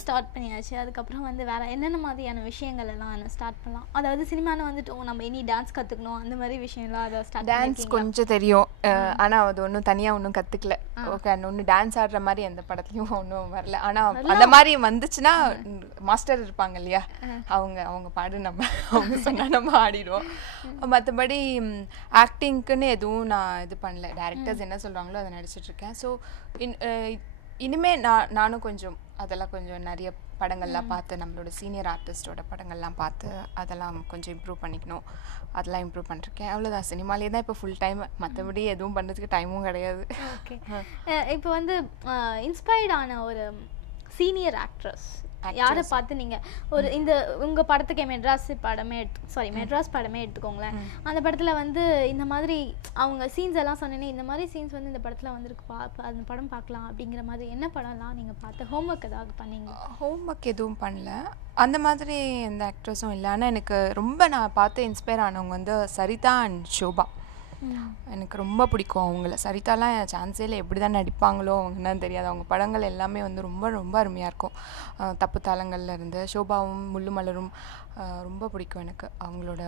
Start பண்ணியாச்சு. அதுக்கப்புறம் வந்து வேற என்னென்ன மாதிரியான விஷயங்கள் எல்லாம் ஸ்டார்ட் பண்ணலாம்? அதாவது சினிமான்னு வந்துட்டோம், நம்ம இனி டான்ஸ் கற்றுக்கணும் அந்த மாதிரி விஷயம்லாம் அதை ஸ்டார்ட் டான்ஸ் கொஞ்சம் தெரியும், ஆனால் அது ஒன்றும் தனியாக ஒன்றும் கற்றுக்கல. ஓகே, ஒன்றும் டான்ஸ் ஆடுற மாதிரி எந்த படத்துலையும் ஒன்றும் வரல. ஆனால் அந்த மாதிரி வந்துச்சுன்னா மாஸ்டர் இருப்பாங்க இல்லையா, அவங்க பாடு நம்ம அவங்க சொன்னால் நம்ம ஆடிடுவோம். மற்றபடி ஆக்டிங்க்குன்னு எதுவும் நான் இது பண்ணல. டேரக்டர்ஸ் என்ன சொல்கிறாங்களோ அதை நடிச்சிட்ருக்கேன். ஸோ இனிமே நானும் கொஞ்சம் அதெல்லாம் கொஞ்சம் நிறைய படங்கள்லாம் பார்த்து நம்மளோட சீனியர் ஆர்டிஸ்டோட படங்கள்லாம் பார்த்து அதெல்லாம் கொஞ்சம் இம்ப்ரூவ் பண்ணிக்கணும். அதெல்லாம் இம்ப்ரூவ் பண்ணிருக்கேன். அவ்வளோதான். சினிமாலே தான் இப்போ ஃபுல் டைம், மற்றபடி எதுவும் பண்ணுறதுக்கு டைமும் கிடையாது. ஓகே, இப்போ வந்து இன்ஸ்பயர்டான ஒரு சீனியர் ஆக்ட்ரஸ் யாரை பார்த்து நீங்கள் ஒரு இந்த உங்கள் படத்துக்கே மெட்ராஸ் படமே எடுத்துக்கோங்களேன். அந்த படத்தில் வந்து இந்த மாதிரி அவங்க சீன்ஸ் எல்லாம் சொன்னேன்னே, இந்த மாதிரி சீன்ஸ் வந்து இந்த படத்தில் வந்துருக்கு, அந்த படம் பார்க்கலாம் அப்படிங்கிற மாதிரி என்ன படம்லாம் நீங்கள் பார்த்து ஹோம்ஒர்க் ஏதாவது பண்ணீங்க? ஹோம்ஒர்க் எதுவும் பண்ணல, அந்த மாதிரி எந்த ஆக்ட்ரஸும் இல்லை. ஆனால் எனக்கு ரொம்ப நான் பார்த்து இன்ஸ்பயர் ஆனவங்க வந்து சரிதா அண்ட் ஷோபா. எனக்கு ரொம்ப பிடிக்கும் அவங்கள. சரிதாலாம் சான்ஸே இல்லை, எப்படி தான் நடிப்பாங்களோ அவங்கன்னா தெரியாது. அவங்க படங்கள் எல்லாமே வந்து ரொம்ப ரொம்ப அருமையாக இருக்கும். தப்பு தாளங்கள்ல இருந்து ஷோபாவும் முள்ளு மலரும் ரொம்ப பிடிக்கும் எனக்கு. அவங்களோட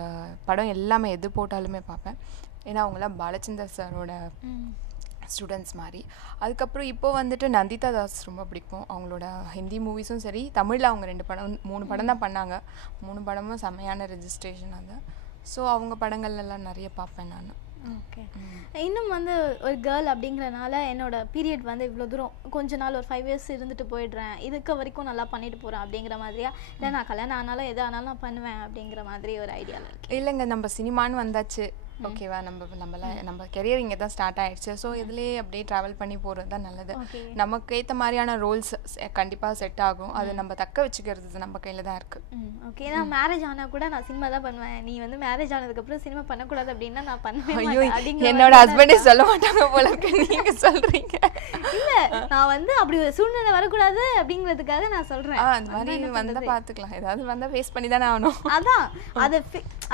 படம் எல்லாமே எது போட்டாலுமே பார்ப்பேன். ஏன்னா அவங்களாம் பாலச்சந்தர் சாரோட ஸ்டூடெண்ட்ஸ் மாதிரி. அதுக்கப்புறம் இப்போ வந்துட்டு நந்திதா தாஸ் ரொம்ப பிடிக்கும். அவங்களோட ஹிந்தி மூவிஸும் சரி, தமிழில் அவங்க 3 படம் தான் பண்ணாங்க. 3 படமும் செம்மையான ரெஜிஸ்ட்ரேஷன் அது. ஸோ அவங்க படங்கள்லாம் நிறைய பார்ப்பேன் நான். ஓகே, இன்னும் வந்து ஒரு கேர்ள் அப்படிங்கிறனால என்னோட பீரியட் வந்து இவ்வளோ தூரம் கொஞ்ச நாள் ஒரு 5 years இருந்துட்டு போயிடுறேன், இதுக்கு வரைக்கும் நல்லா பண்ணிட்டு போகிறேன் அப்படிங்கிற மாதிரியா, இல்லை நான் கல்யாணம் ஆனாலும் எது ஆனாலும் நான் பண்ணுவேன் அப்படிங்கிற மாதிரி ஒரு ஐடியாவில் இருக்கு? இல்லைங்க, நம்ம சினிமான்னு வந்தாச்சு, ஓகேவா, நம்ம கெரியர் இங்கே தான் ஸ்டார்ட் ஆகிடுச்சு. ஸோ இதுலேயே அப்படியே ட்ராவல் பண்ணி போகிறது தான் நல்லது. நமக்கு ஏற்ற மாதிரியான ரோல்ஸ் கண்டிப்பாக செட் ஆகும். அது நம்ம தக்க வச்சுக்கிறது நம்ம கையில் தான் இருக்குது. ஓகே, நான் மேரேஜ் ஆனால் கூட நான் சினிமா தான் பண்ணுவேன், நீ வந்து மேரேஜ் ஆனதுக்கப்புறம் சினிமா பண்ணக்கூடாது அப்படின்னா நான் பண்ணுவேன். என்னோட ஹஸ்பண்டே சொல்ல மாட்டாங்க போல இருக்கு, நீங்கள் சொல்கிறீங்க. இல்லை, நான் வந்து அப்படி ஒரு சூழ்நிலை வரக்கூடாது அப்படிங்கிறதுக்காக நான் சொல்கிறேன். அந்த மாதிரி வந்தால் பார்த்துக்கலாம், ஏதாவது வந்தால் ஃபேஸ் பண்ணி தானே ஆகணும். அதான்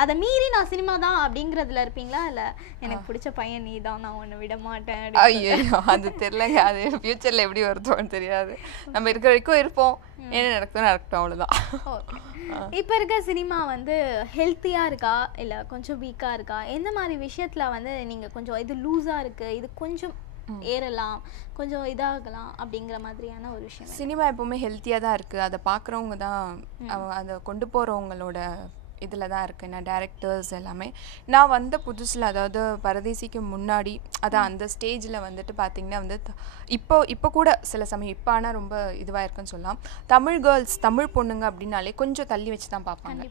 அதை மீறி நான் சினிமா தான் அப்படிங்கிறதுல இருப்பீங்களா? இல்லை எனக்கு பிடிச்ச பையன் நீ தான், நான் ஒன்று விட மாட்டேன்? ஐயோ, அது தெரியலங்க. அது ஃபியூச்சரில் எப்படி வருதோன்னு தெரியாது. நம்ம இருக்கிற வரைக்கும் இருப்போம், என்ன நடக்கட்டும், அவ்வளோதான். இப்போ இருக்க சினிமா வந்து ஹெல்த்தியாக இருக்கா இல்லை கொஞ்சம் வீக்காக இருக்கா? எந்த மாதிரி விஷயத்தில் வந்து நீங்கள் கொஞ்சம் இது லூஸாக இருக்குது, இது கொஞ்சம் ஏறலாம், கொஞ்சம் இதாகலாம் அப்படிங்கிற மாதிரியான ஒரு விஷயம்? சினிமா எப்போவுமே ஹெல்த்தியாக தான் இருக்குது. அதை பார்க்குறவங்க தான், அதை கொண்டு போகிறவங்களோட இதில் தான் இருக்குது. நான் டேரக்டர்ஸ் எல்லாமே நான் வந்த புதுசில், அதாவது பரதேசிக்கு முன்னாடி, அதான் அந்த ஸ்டேஜில் வந்துட்டு பார்த்திங்கன்னா வந்து இப்போ கூட சில சமயம் இப்போ ஆனால் ரொம்ப இதுவாக இருக்குன்னு சொல்லலாம். தமிழ் கேர்ள்ஸ், தமிழ் பொண்ணுங்க அப்படின்னாலே கொஞ்சம் தள்ளி வச்சு தான் பார்ப்பாங்க.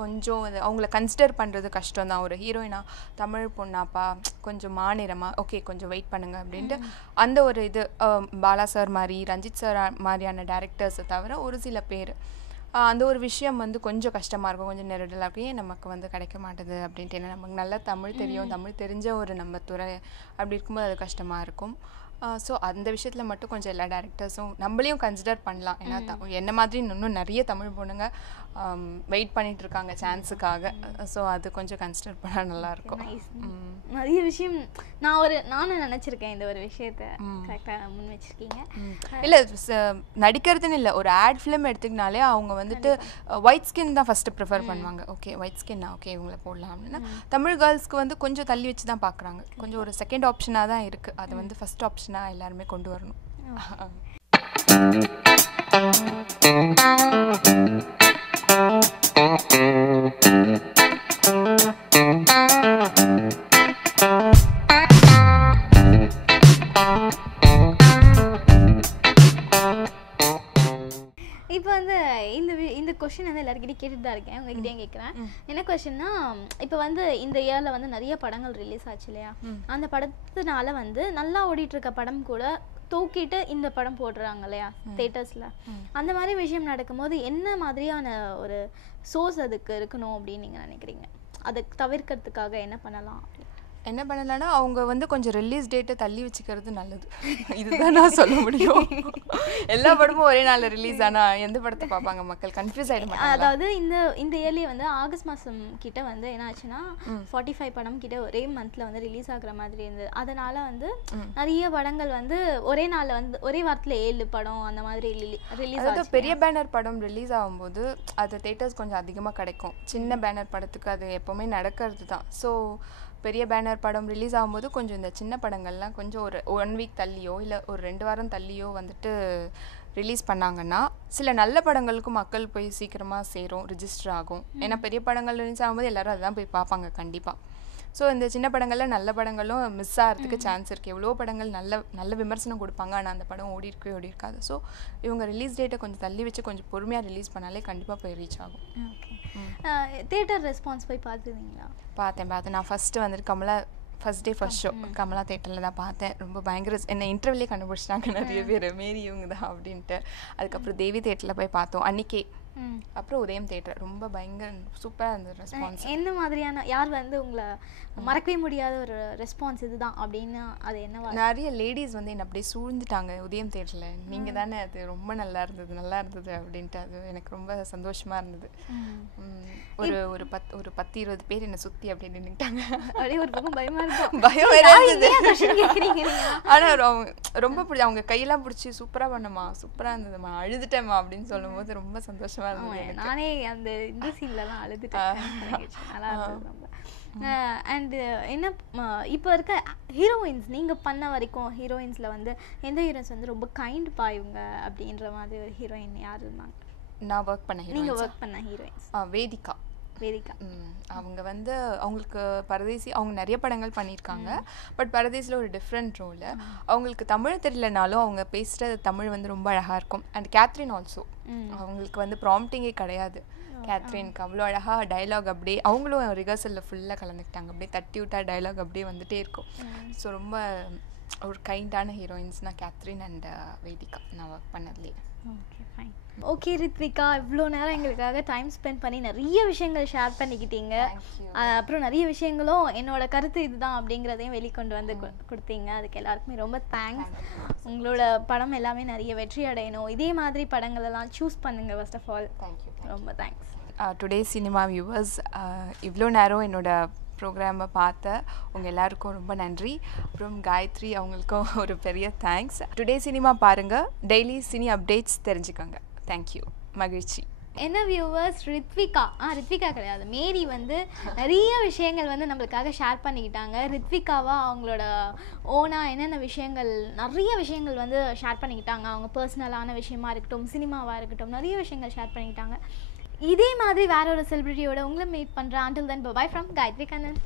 கொஞ்சம் அது அவங்கள கன்சிடர் பண்ணுறது கஷ்டம் தான். ஒரு ஹீரோயினா தமிழ் பொண்ணாப்பா, கொஞ்சம் மாநிறமா, ஓகே கொஞ்சம் வெயிட் பண்ணுங்க அப்படின்ட்டு அந்த ஒரு இது பாலா சார் மாதிரி, ரஞ்சித் சார் மாதிரியான டேரக்டர்ஸை தவிர ஒரு சில பேர் அந்த ஒரு விஷயம் வந்து கொஞ்சம் கஷ்டமாக இருக்கும், கொஞ்சம் நெருடலாக இருக்கும். ஏன் நமக்கு வந்து கிடைக்க மாட்டுது அப்படின்ட்டு. ஏன்னா நமக்கு நல்லா தமிழ் தெரியும், தமிழ் தெரிஞ்ச ஒரு நம்ம துறை, அப்படி இருக்கும்போது அது கஷ்டமாக இருக்கும். ஸோ அந்த விஷயத்தில் மட்டும் கொஞ்சம் எல்லா டேரக்டர்ஸும் நம்மளையும் கன்சிடர் பண்ணலாம். ஏன்னா என்ன மாதிரி இன்னும் நிறைய தமிழ் பொண்ணுங்க வெயிட் பண்ணிட்டு இருக்காங்க சான்ஸுக்காக. ஸோ அது கொஞ்சம் கன்சிடர் பண்ணால் நல்லாயிருக்கும். நிறைய விஷயம் நானும் நினச்சிருக்கேன், இந்த ஒரு விஷயத்தை கரெக்டாக முன் வச்சுருக்கீங்க. இல்லை நடிக்கிறதுன்னு இல்லை, ஒரு ஆட் ஃபிலிம் எடுத்துக்கினாலே அவங்க வந்துட்டு ஒயிட் ஸ்கின் தான் ஃபஸ்ட்டு ப்ரிஃபர் பண்ணுவாங்க. ஓகே ஒயிட் ஸ்கின்னா ஓகே இவங்களை போடலாம் அப்படின்னா, தமிழ் கேர்ள்ஸ்க்கு வந்து கொஞ்சம் தள்ளி வச்சு தான் பார்க்குறாங்க. கொஞ்சம் ஒரு செகண்ட் ஆப்ஷனாக தான் இருக்குது. அது வந்து ஃபஸ்ட் ஆப்ஷனாக எல்லாருமே கொண்டு வரணும். இப்போ வந்து இந்த கொஸ்டின் வந்து எல்லாருக்கிட்டையும் கேட்டுட்டு தான் இருக்கேன், உங்ககிட்டயும் கேட்குறேன். என்ன கொஸ்டின்னா, இப்போ வந்து இந்த இயரில் வந்து நிறைய படங்கள் ரிலீஸ் ஆச்சு இல்லையா? அந்த படத்தினால வந்து நல்லா ஓடிட்டு இருக்க படம் கூட தூக்கிட்டு இந்த படம் போடுறாங்க இல்லையா தியேட்டர்ஸில்? அந்த மாதிரி விஷயம் நடக்கும்போது என்ன மாதிரியான ஒரு சோர்ஸ் அதுக்கு இருக்கணும் அப்படின்னு நீங்கள் நினைக்கிறீங்க? அதை தவிர்க்கிறதுக்காக என்ன பண்ணலாம்? என்ன பண்ணலான்னா அவங்க வந்து கொஞ்சம் ரிலீஸ் டேட்டை தள்ளி வச்சுக்கிறது நல்லது. இதுதான் நான் சொல்ல முடியும். எல்லா படமும் ஒரே நாளில் ரிலீஸ் ஆனால் எந்த படத்தை பார்ப்பாங்க மக்கள்? கன்ஃபியூஸ் ஆகிட மாட்டாங்க. அதாவது இந்த இயர்லேயே வந்து ஆகஸ்ட் மாதம் கிட்ட வந்து என்ன ஆச்சுன்னா 45 படம் கிட்ட ஒரே மந்த்தில் வந்து ரிலீஸ் ஆகுற மாதிரி இருந்தது. அதனால வந்து நிறைய படங்கள் வந்து ஒரே நாளில் வந்து ஒரே வாரத்தில் 7 படம் அந்த மாதிரி ரிலீஸ் ஆகுது. பெரிய பேனர் படம் ரிலீஸ் ஆகும்போது அது தேட்டர்ஸ் கொஞ்சம் அதிகமாக கிடைக்கும். சின்ன பேனர் படத்துக்கு அது எப்போவுமே நடக்கிறது தான். ஸோ பெரிய பேனர் படம் ரிலீஸ் ஆகும்போது கொஞ்சம் இந்த சின்ன படங்கள்லாம் கொஞ்சம் ஒரு 1 வீக் தள்ளியோ இல்லை ஒரு 2 வாரம் தள்ளியோ வந்துட்டு ரிலீஸ் பண்ணாங்கன்னா சில நல்ல படங்களுக்கும் மக்கள் போய் சீக்கிரமாக சேரும், ரிஜிஸ்டர் ஆகும். ஏன்னா பெரிய படங்கள் ரிலீஸ் ஆகும்போது எல்லோரும் அதுதான் போய் பார்ப்பாங்க கண்டிப்பாக. ஸோ இந்த சின்ன படங்களில் நல்ல படங்களும் மிஸ் ஆகிறதுக்கு சான்ஸ் இருக்குது. எவ்வளோ படங்கள் நல்ல விமர்சனம் கொடுப்பாங்க, ஆனால் அந்த படம் ஓடி இருக்காது. ஸோ இவங்க ரிலீஸ் டேட்டை கொஞ்சம் தள்ளி வச்சு கொஞ்சம் பொறுமையாக ரிலீஸ் பண்ணாலே கண்டிப்பாக போய் ரீச் ஆகும். தியேட்டர் ரெஸ்பான்ஸ் போய் பார்த்துருந்தீங்களா? பார்த்தேன். நான் ஃபஸ்ட்டு வந்துட்டு Kamala first day first show Kamala தேட்டரில் தான் பார்த்தேன். ரொம்ப பயங்கர என்ன இன்டர்வியூலே கண்டுபிடிச்சிட்டாங்க நிறைய பேர், மேரி இவங்க தான் அப்படின்ட்டு. அதுக்கப்புறம் தேவி தேட்டரில் போய் பார்த்தோம் அன்னிக்கே. அப்புறம் உதயம் தேட்டர் ரொம்ப பயங்கர சூப்பராக இருந்தது ரெஸ்பான்ஸ். என்ன மாதிரியான யார் வந்து உங்களை மறக்கவே முடியாத ஒரு ரெஸ்பான்ஸ் இதுதான் அப்படின்னு அது என்ன? நிறைய லேடிஸ் வந்து என்னை அப்படியே சூழ்ந்துட்டாங்க உதயம் தேட்டரில். நீங்கள் தானே அது ரொம்ப நல்லா இருந்தது அப்படின்ட்டு. அது எனக்கு ரொம்ப சந்தோஷமாக இருந்தது. ஒரு 10-20 பேர் என்னை சுற்றி அப்படியே நின்றுட்டாங்க. அப்படியே ஒரு பக்கம் பயமாக இருக்கும், பயம் வேற இருந்தது. ஆனால் ரொம்ப அவங்க கையெல்லாம் பிடிச்சி சூப்பராக சூப்பராக இருந்ததுமா, அழுதுட்டேம்மா அப்படின்னு சொல்லும் போது ரொம்ப சந்தோஷமாக. நானே அந்த இந்த சீன்லலாம் அழுதுட்டேன். நல்லா இருந்தது ரொம்ப. அண்ட் என்ன இப்போ இருக்க ஹீரோயின்ஸ் நீங்கள் பண்ண வரைக்கும் ஹீரோயின்ஸில் வந்து எந்த ஹீரோயின்ஸ் வந்து ரொம்ப கைண்ட் பாயுங்க அப்படின்ற மாதிரி ஒரு ஹீரோயின் யார் இருந்தாங்க? நான் ஒர்க் பண்ண நீங்கள் ஒர்க் பண்ண ஹீரோயின்ஸ் வேதிகா. அவங்க வந்து அவங்களுக்கு பரதேசி அவங்க நிறைய படங்கள் பண்ணியிருக்காங்க. பட் பரதேசியில் ஒரு டிஃப்ரெண்ட் ரோலு. அவங்களுக்கு தமிழ் தெரியலனாலும் அவங்க பேசுகிற தமிழ் வந்து ரொம்ப அழகாக இருக்கும். அண்ட் கேத்ரின் ஆல்சோ, அவங்களுக்கு வந்து ப்ராம்ப்டிங்கே கிடையாது. கேத்ரினுக்கு அவ்வளோ அழகாக டைலாக் அப்படியே அவங்களும் ரிஹர்சலில் ஃபுல்லாக கலந்துக்கிட்டாங்க. அப்படியே தட்டி விட்டா டைலாக் அப்படியே வந்துகிட்டே இருக்கும். ஸோ ரொம்ப ஒரு கைண்டான ஹீரோயின்ஸ்னால் கேத்ரின் அண்ட் வேதிகா நான் ஒர்க் பண்ணதுலேயே. Okay fine. ஓகே ரித்விகா, இவ்வளோ நேரம் எங்களுக்காக டைம் ஸ்பெண்ட் பண்ணி நிறைய விஷயங்கள் ஷேர் பண்ணிக்கிட்டீங்க. அப்புறம் நிறைய விஷயங்களும் என்னோட கருத்து இதுதான் அப்படிங்கிறதையும் வெளிக்கொண்டு வந்து கொடுத்தீங்க. அதுக்கு எல்லாருக்குமே ரொம்ப தேங்க்ஸ். உங்களோட படம் எல்லாமே நிறைய வெற்றி அடையணும். இதே மாதிரி படங்களெல்லாம் சூஸ் பண்ணுங்கள். ஃபர்ஸ்ட் ஆஃப் ஆல் ரொம்ப தேங்க்ஸ். டுடே சினிமா வியூவர்ஸ், இவ்வளோ நேரம் என்னோட ப்ரோக்ராமை பார்த்த உங்கள் எல்லாருக்கும் ரொம்ப நன்றி. அப்புறம் காயத்ரி அவங்களுக்கும் ஒரு பெரிய தேங்க்ஸ். டுடே சினிமா பாருங்கள், டெய்லி சினி அப்டேட்ஸ் தெரிஞ்சுக்கோங்க. தேங்க்யூ, மகிழ்ச்சி. என்ன வியூவர்ஸ், ரித்விகா கிடையாது, மேரி வந்து நிறைய விஷயங்கள் வந்து நம்மளுக்காக ஷேர் பண்ணிக்கிட்டாங்க. ரித்விகாவாக அவங்களோட ஓனாக என்னென்ன விஷயங்கள் நிறைய விஷயங்கள் வந்து ஷேர் பண்ணிக்கிட்டாங்க. அவங்க பர்சனலான விஷயமா இருக்கட்டும், சினிமாவாக இருக்கட்டும், நிறைய விஷயங்கள் ஷேர் பண்ணிக்கிட்டாங்க. இதே மாதிரி வேற ஒரு செலிபிரிட்டியோட உங்களை மீட் பண்ணுறேன். until then bye from Gayatri Kannan.